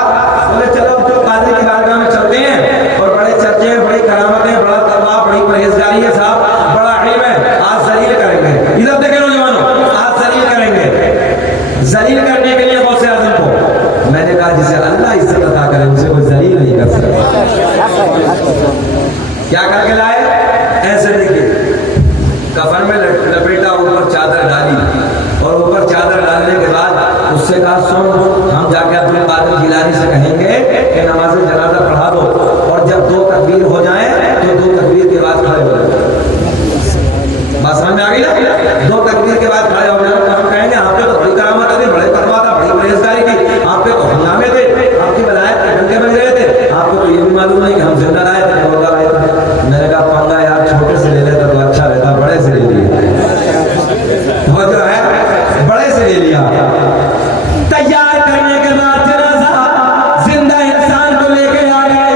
बोले चलो तो काजी की बारगाह में चलते हैं, और बड़े चर्चे, बड़ी करामतें, बड़ा तकवा, बड़ी परहेजगारी है साहब, बड़ा इल्म है, आज जलील करेंगे। इधर देखे नौजवानों, आज जलील करेंगे। जलील करने के लिए गौसे आज़म को मैंने कहा जिसे अल्लाह इज्जत अता करे उसे कोई जलील नहीं कर सकता। क्या करके लाए, ऐसे देखिए, कफन में लपेटा, ऊपर चादर डाली, और ऊपर चादर डालने के बाद उससे कहा सुन, हम जाके अब्दुल कादिर जिलानी से कहेंगे कि नमाज जनाजा पढ़ा दो, और जब 2 तकबीर हो जाए तो 2 तकबीर के बाद खड़े हो जाए। बात समझ में आ गई ना, 2 तकबीर के बाद खड़े हो जाए, तो हम कहेंगे आपके तो बड़ी करामत थी, बड़े तकवा था, बड़ी परहेजगारी थी, आपके तो हंगामे थे, आपकी वलायत के डंडे बज रहे थे, आपको तो ये भी मालूम नहीं कि हम जिंदा लाए थे, मुर्दा लाए थे। मैंने कहा पंगा यार छोटे से ले लेता तो अच्छा रहता, बड़े से ले लिया, वो जो है बड़े से ले लिया। तैयार करने के बाद जनाजा जिंदा इंसान को लेके आ गए,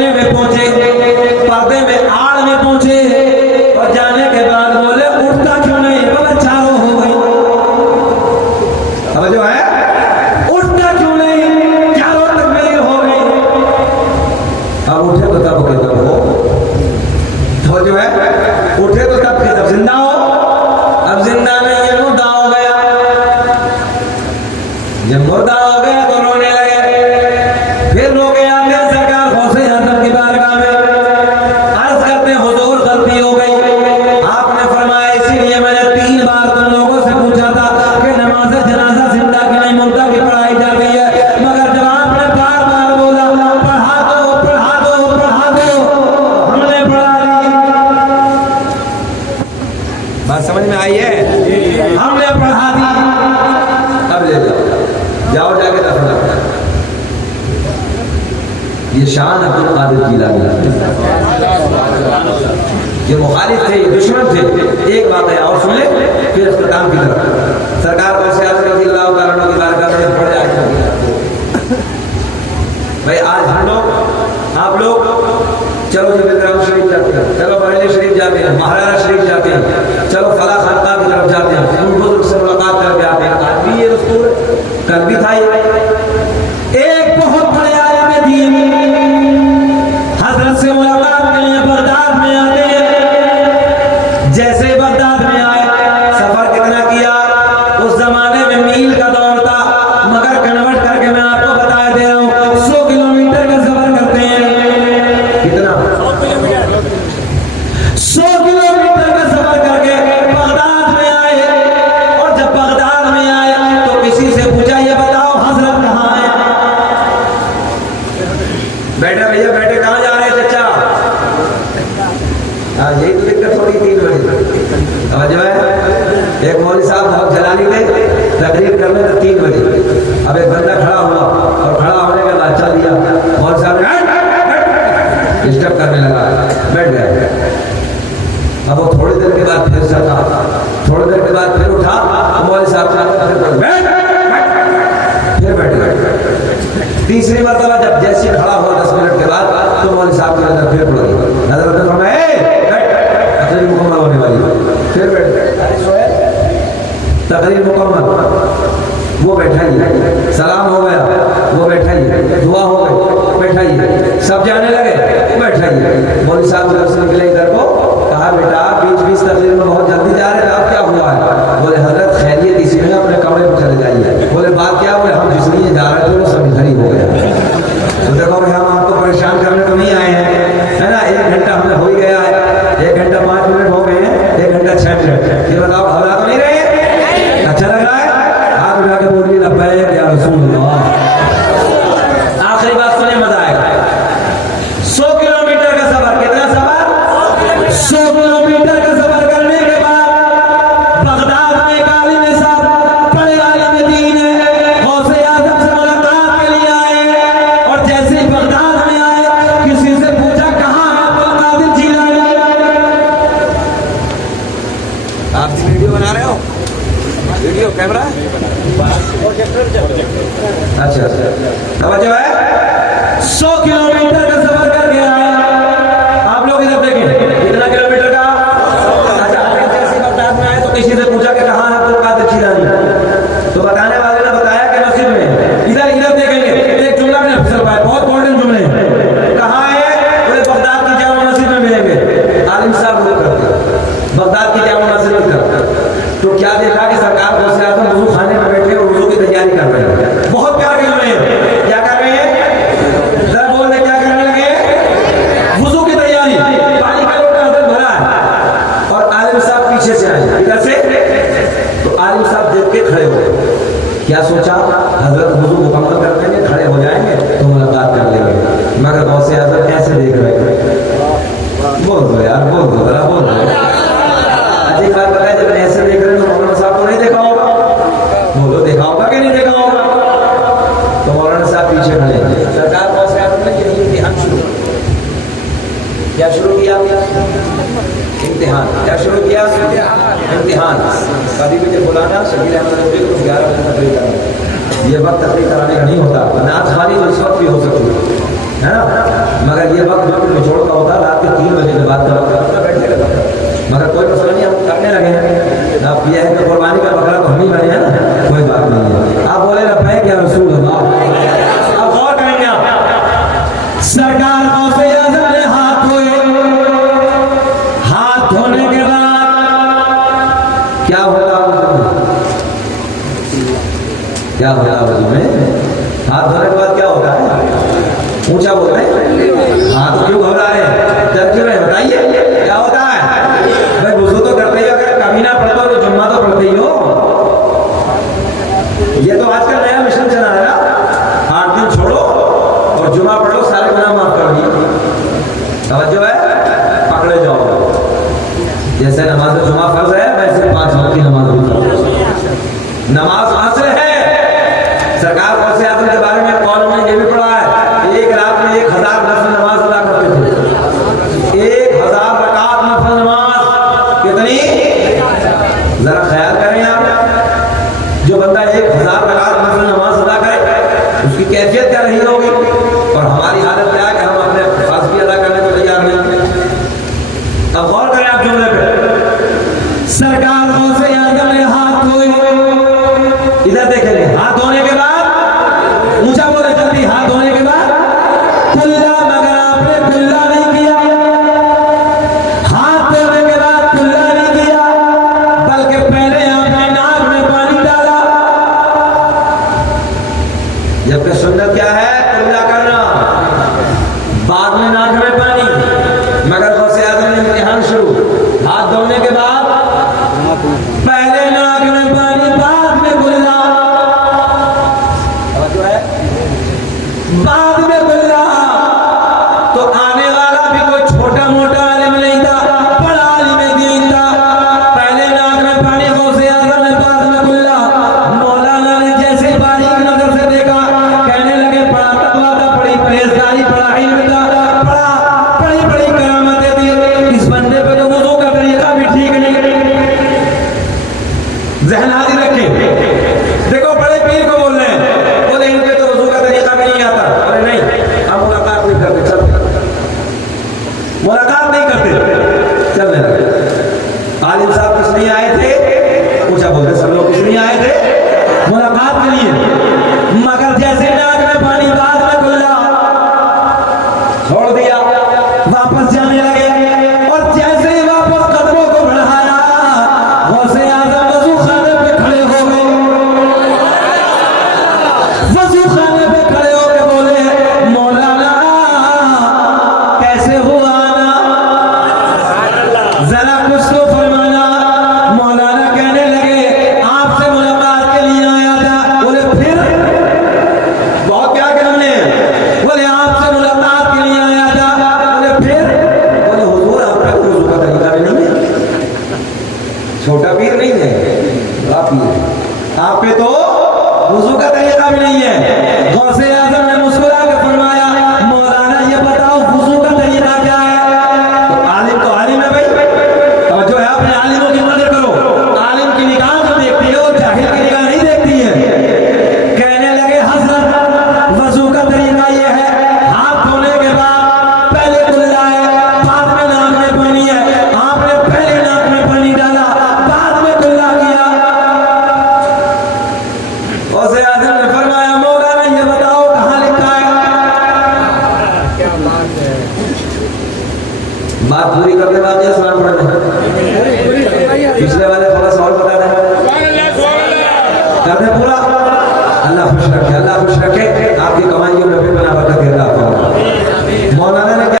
कोने में पहुंचे, पर्दे में आड़ में पहुंचे और जाने के बाद बोले उठता क्यों नहीं? बोले चारों हो गई। अब जो है उठता क्यों नहीं? चारों तकबीर हो गई। अब उठे तो तब के तब हो, तो जो है उठे तो तब के तब जिंदा हो। अब जिंदा नहीं है, मुर्दा हो गया। जब मुर्दा हो गया तो रोने लगे। फिर रो के आते हैं सरकार गौसे आजम की बारगाह में, अर्ज करते हैं हुजूर गलती हो गई। आपने फरमाया इसीलिए मैंने 3 बार तुम लोगों से पूछा था कि नमाज जनाजा जिंदा की नहीं मुर्दा की पढ़ाई जाती है, मगर जब आपने बार बार बोला पढ़ा दो पढ़ा दो पढ़ा दो, हमने पढ़ा दी। बात समझ में आई है? हमने पढ़ा दी। अब ले जाओ जाके दफना। ये शान अब्दुल कादिर जिलानी, ये मुखालिफ थे, दुश्मन थे। एक बात है और सुन ले, फिर इख्तिताम की तरफ। सरकार वैसे रज़ियल्लाहु ताला अन्हु की बारगाह में पढ़े आए। भाई आज हम लोग आप लोग चलो जबलराम शरीफ जाते हैं, चलो बरेली शरीफ जाते हैं, महाराणा शरीफ जाते हैं, चलो फला खानका की तरफ जाते हैं, उन बुजुर्ग से मुलाकात करके आते हैं। आज भी ये रसूल कल भी था। एक बहुत बड़े आलिम दीन हजरत से मुलाकात के लिए बगदाद में आते हैं। जैसे बगदाद में आए, सफर कितना किया? उस जमाने में मील का दौर था, मगर कन्वर्ट करके मैं आपको बता दे रहा हूँ 100 किलोमीटर का सफर करते हैं। कितना? 100 किलोमीटर का सफर करके बगदाद में आए। और जब बगदाद में आए तो किसी से पूछा ये बताओ हजरत कहाँ है? बैठे भैया बैठे, कहाँ जा रहे हैं चचा? हाँ यही तो दिक्कत थोड़ी 3 बजे। समझ में? एक मौलवी साहब बहुत जलानी थे, तकरीर करने तो 3 बजे। अब एक बंदा खड़ा हुआ और खड़ा होने के बाद चल दिया, मौलवी साहब ने डिस्टर्ब करने लगा, बैठ गया। अब वो थोड़ी देर के बाद फिर सटा, थोड़ी देर के बाद फिर उठा, मौलवी साहब फिर बैठ गए। तीसरी मरतबा जब जैसे खड़ा हुआ 10 मिनट के बाद, तो मौलवी साहब की नजर फिर पड़ गई। नजर तकरीर मुकम्मल होने वाली, फिर बैठ गए। तकरीर मुकम्मल, वो बैठा ही, सलाम हो गया, वो बैठा ही, दुआ हो गई, बैठा ही, सब जाने लगे, बैठा ही। मौलवी साहब घर से निकले इधर को, कहा बेटा बीच तकरीर में बहुत जल्दी जा रहे हैं, अब क्या हुआ है? बोले हजरत खैरियत इसी में, अपने कमरे में चले जाइए। बोले बात क्या? बोले हम जिस लिए जा रहे थे वो सब इधर ही हो गया। तो देखो भाई हम आपको परेशान करने तो नहीं आए हैं, है ना? 1 घंटा हमने हो ही गया है, 1 घंटा 5 मिनट हो गए हैं, 1 घंटा 6 मिनट। ये बताओ घबरा तो नहीं रहे? अच्छा लग रहा है? आप उठा के बोलिए लब्बैक या रसूलुल्लाह। आखिरी बात सुनिए, मजा आएगा। 100 किलोमीटर का सफर, कितना सफर? 100 किलोमीटर का सफर करने के बाद बगदाद में एक आलिम साहब, बड़े आलिम दीन है, गौसे आजम से मुलाकात के लिए आए। और जैसे ही बगदाद में आए, किसी से पूछा कहाँ है अब्दुल कादिर जिलानी? आप वीडियो बना रहे हो? Video camera? अच्छा अब जो है 100 किलोमीटर का सफर करके आए। आप लोग इधर देखें कितना किलोमीटर का? अच्छा जैसे बगदाद में आए तो किसी से पूछा कि कहाँ है अब्दुल कादिर जिलानी? तो बताने वाले ने बताया कि मस्जिद में। इधर देखेंगे, एक जुमला में अफसर पाए, बहुत गोल्डन जुमले। कहाँ है? बोले बगदाद की जामा मस्जिद में मिलेंगे। आलिम साहब वो करते बगदाद की जामा मस्जिद में करते। तो क्या देखा कि सरकार गौसे आजम वुजू खाने में बैठे और वुजू की तैयारी कर रहे हैं। बहुत प्यार कर रहे हैं। क्या कर रहे हैं? जरा बोल रहे क्या करने लगे? वुजू की तैयारी। पानी का लोटा अंदर भरा है और आलिम साहब पीछे से आए, इधर से। तो आलिम साहब देख के खड़े हो गए। क्या सोचा? हजरत वुजू मुकम्मल कर देंगे, खड़े हो जाएंगे तो मुलाकात कर लेंगे। मगर गौसे आजम कैसे देख रहे हैं? बोल दो यार, बोल दो जरा, बोल दो। एक बात बताए, जब ऐसे देख रहे हैं तो मौलाना साहब को नहीं देखा होगा? बोलो देखा होगा कि नहीं देखा होगा? तो मौलाना साहब पीछे खड़े हैं। सरकार गौसे आजम ने यही इम्तिहान शुरू किया। क्या शुरू किया? इम्तिहान। क्या शुरू किया? इम्तिहान। कभी मुझे बुलाना, शकील अहमद नदवी को 11 बजे तकरीर करना। ये वक्त तकरीर कराने का नहीं होता, नात खाली उस वक्त भी हो सकती है। है ना। मगर ये वक्त बिल्कुल निचोड़ का होता है, रात के 3 बजे के बाद का वक्त अपना बैठने का होता है। मगर कोई मसला नहीं, हम करने लगे हैं। अब ये है कि कुर्बानी का बकरा तो हम ही बने हैं ना, कोई बात नहीं है। आप बोले लब्बैक या रसूल अल्लाह। अब गौर करेंगे आप, सरकार गौसे आज़म ने हाथ धोए, हाथ धोने के बाद क्या होता है? क्या होता है वजू में? हाथ धोने के बाद क्या होता है? ऊंचा बोल रहे हैं। हाँ तो क्यों घबरा रहे हैं, डर क्यों रहे, बताइए क्या होता है? भाई वुज़ू तो करते ही, अगर कभी ना पढ़ते हो तो जुम्मा तो पढ़ते ही हो। ये तो आजकल नया मिशन चला है ना, 8 दिन छोड़ो और जुम्मा पढ़ो, सारे गुनाह माफ कर दिए। तवज्जो है, पकड़े जाओ। जैसे नमाज जुम्मा फर्ज है, वैसे 5 वक्त की नमाज भी फर्ज है। नमाज असर है। सरकार गौसे आज़म के बारे में कौन ने ये भी पढ़ा है, एक रात में 1000 नफल नमाज अदा करते थे। 1000 रकात नफल नमाज कितनी, जरा ख्याल करें आप। जो बंदा 1000 रकात नफल नमाज अदा करे उसकी कैफियत क्या रही होगी, और हमारी हालत क्या है कि हम अपने फर्ज भी अदा करने को तैयार नहीं। अब गौर करें आप जुमले पे, सरकार गौसे आज़म ने हाथ धोए। इधर देखेंगे, हाथ धोने के बाद ऊंचा बोले जल्दी, हाथ धोने के बाद कुल्ला, मगर आपने कुल्ला नहीं किया। हाथ धोने के बाद कुल्ला नहीं किया, बल्कि पहले आपने नाक में पानी डाला। जबकि सुन्नत क्या है, कुल्ला करना, बाद में नाक में पानी। मगर गौसे आज़म ने इम्तिहान शुरू, हाथ धोने के बाद पहले नाक में पानी, बाद में कुल्ला, बाद में कुल्ला। तो आने वाला भी कोई छोटा मोटा आलिम नहीं था, बड़ा आलिम दीन था। पहले नाक में पानी गौसे आज़म ने, बाद में कुल्ला। मौलाना ने जैसे बारीक नजर से देखा, कहने लगे बड़ा तकवा था, बड़ी परहेजगारी, बड़ा इल्म था, बड़ी बड़ी करामतें थी। इस बंदे पे तो वुज़ू का तरीका भी ठीक नहीं। ज़हन हाजिर रखें, देखो बड़े पीर को बोल रहे हैं, बोले इनके तो वुज़ू का तरीका भी नहीं आता। अरे नहीं, हम मुलाकात नहीं करते, चल मुलाकात नहीं करते, चलने लगे। आलिम साहब किस लिए आए थे, पूछा, बोलते सब लोग किस लिए आए थे, मुलाकात के लिए। मगर जैसे नाक में पानी, बाद में कुल्ला, छोड़ दिया, वापस जाने लगे। और जैसे ही वापस कदमों को बढ़ाया, गौसे आज़म वज़ू खाने पे खड़े हो गए। वज़ू खाने पे खड़े हो के बोले, मौलाना कैसे हुआ ना, जरा कुछ तो फरमाना। मौलाना कहने लगे आपसे मुलाकात के लिए आया था। बोले फिर, बहुत क्या कि हमने, बोले आपसे मुलाकात के लिए आया था। बोले फिर, बोले हुजूर आपका तो वज़ू का तरीका भी नहीं है, छोटा पीर नहीं है, बड़ा पीर है, आप पे तो वुज़ू का तरीका भी नहीं है। गौसे आज़म ने मुस्कुरा के फरमाया, मौलाना ये बताओ वुज़ू का तरीका क्या है। तो आलिम है भाई, और जो है अपने आलिमों की मदद करो। आलिम की निगाह जो देखती है वो जाहिल की निगाह नहीं देखती है। कहने लगे हज़रत वज़ू का तरीका ये है, हाथ धोने के बाद पहले कुल्ला है, बाद में नाक में पानी है। आपने पहले नाक में पानी डाला, बाद में कुल्ला किया। गौसे आज़म ने फरमाया, मौलाना ये बताओ कहाँ लिखा है। बात पूरी करने बाद ये सलाम पढ़ना, पिछले वाले थोड़ा सवाल बता दें, कर दे पूरा। अल्लाह खुश रखे, अल्लाह खुश रखे, आपकी कमाइयों में